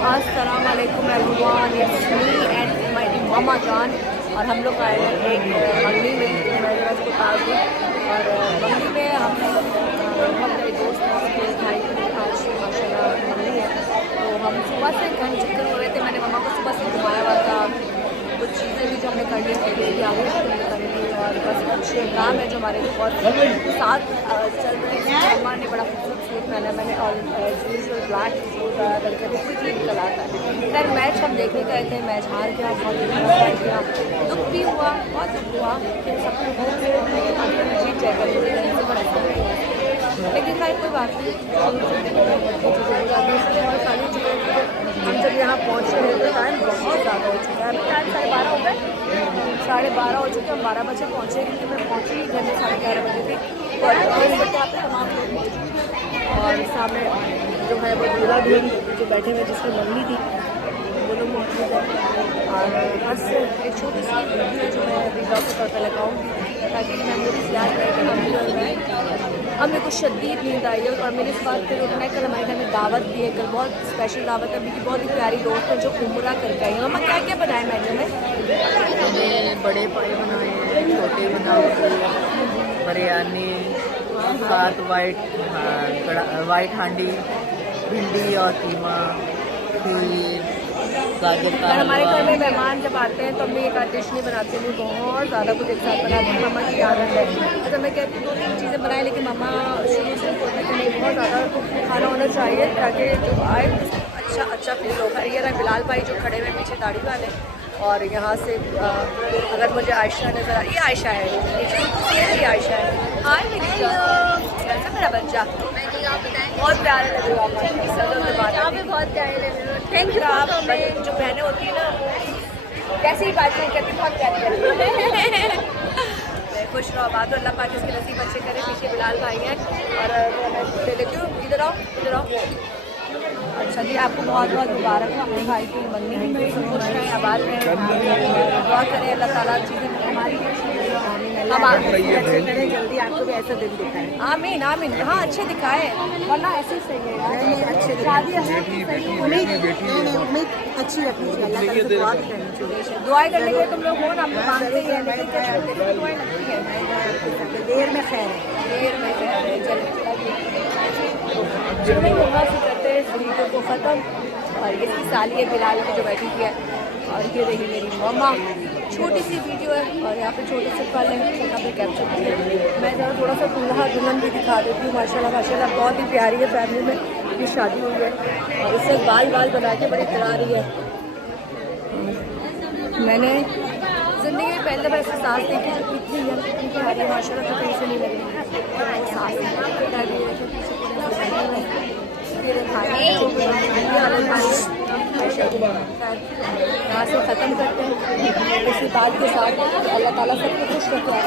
अस्सलाम वालेकुम everyone, it's me and my मामा जान। और हम लोग आए हैं एक मंगनी में, मैंने उसको ताज दी। और मंगनी में हम बहुत मेरे दोस्त हैं, उसके भाई की आज माशाल्लाह मंगनी है। तो हम सुबह से घर चक्कर हो रहे थे, मैंने मम्मा को सुबह से घुमाया हुआ था। कुछ चीज़ें भी जो हमने करनी थी आगे करनी थी, और बस कुछ काम है जो हमारे बहुत साथ चल रहे हैं। मम्मा ने बड़ा खूबसूरत सूट पहना, मैंने और यूजुअल ब्लैक सूट करके क्विकली निकल आता है। खैर मैच हम देखने गए थे, मैच हार गया, बहुत गया, दुख भी हुआ, बहुत दुख हुआ कि सब जीत जाएगा, लेकिन खैर कोई बात नहीं। हम जब यहाँ पहुँचे हैं तो टाइम बहुत ज़्यादा हो चुका है, टाइम 12:30 हो गए, 12:30 हो चुके, हम 12 बजे पहुँचे, क्योंकि मैं पहुँची ही घर में 11:30 बजे थी। और तमाम लोग मौजूद, और सामने जो है वो दूल्हा दुल्हन जो बैठे हुए जिसकी मंगनी थी वो लोग मौजूद है। और बस एक छोटी सी वीडियो जो है ब्लॉग के तौर पर लगाऊँगी ताकि मेमोरीज याद रहे कि हम लोग हैं। हमें कुछ शदीद नींद आई है और मेरे इस बात पर उठना है। कल हमारे घर में दावत भी है, कल बहुत स्पेशल दावत है, मेरी बहुत ही प्यारी दोस्त है जो उम्रा करके आई है। मम्मा क्या क्या बनाए मेन्यू में? मैंने बड़े पाए बनाए हैं, छोटे बनाए, बिरयानी, साथ वाइट हांडी, भिंडी और कीमा, खीर, गाजर का हमारे घर हलवा। में मेहमान जब आते हैं तो हम एक आध डिश नहीं बनाते हैं, बहुत ज़्यादा कुछ एक साथ बनाते हैं। मम्मा की आदत है, अच्छा मैं कहती हूँ 2-3 चीज़ें बनाएं, लेकिन मम्मा शुरू से बोलते हैं कि बहुत ज़्यादा खाना होना चाहिए ताकि जो आए अच्छा फील होगा। ये रहा बिलाल भाई जो खड़े हुए पीछे दाढ़ी वाले, और यहाँ से अगर मुझे आयशा नज़र आ, ये आयशा है, ये आयशा है। हाय मेरी कैसा मेरा बच्चा, बहुत प्यारे लग रहे हो आप, आप भी बहुत प्यारे लग रहे हो। Thank you. आप जो बहनें होती है ना वो कैसी ही बात नहीं करती, बहुत प्यारी लगती है। खुश रहो, बात अल्लाह पाक इसके नसीब अच्छे करे। पीछे बिलाल भाई हैं, और मैं ले लेती हूँ, इधर आओ इधर आओ। अच्छा जी, आपको बहुत बहुत मुबारक है अपने भाई की मंगनी में, खुश रहें, आबाद रहें, दुआ करें अल्लाह ताला चीज़ें हमारी हम जल्दी आपको भी ऐसा दिन दिखाए। आमीन आमीन, हाँ अच्छे दिखाए, वरना ऐसे ही सही है, अच्छे शादी उम्मीद अच्छी रखनी चाहिए, अल्लाह ताला से दुआ भी करनी चाहिए। दुआएं करने के तुम लोग हो ना, हम लोग मांगते हैं, लेकिन क्या छोटी सी दुआएं लगती है, देर में खैर है, देर में खैर है। चलो मैं उम्र से करते हैं इस वीडियो को ख़त्म। और इसकी साली है बिलाल की जो बैठी हुई है, और ये रही मेरी मम्मा। छोटी सी वीडियो है और यहाँ पे छोटे से पल है, यहाँ पे कैप्चर किया। मैं ज़रा थोड़ा सा दूल्हा दुल्हन भी दिखा देती हूँ। माशाल्लाह माशाल्लाह बहुत ही प्यारी है, फैमिली में ये शादी हुई है, और इससे बाल बना के बड़ी करा रही है। मैंने ज़िंदगी में पहले दफ़ा ऐसे सांस देखी जो इतनी यंग इतनी प्यारी है, माशाल्लाह तो कहीं से नहीं लगी सांस। यहाँ से ख़त्म करते हैं इसी बात के साथ, अल्लाह ताला सबको खुश रखे।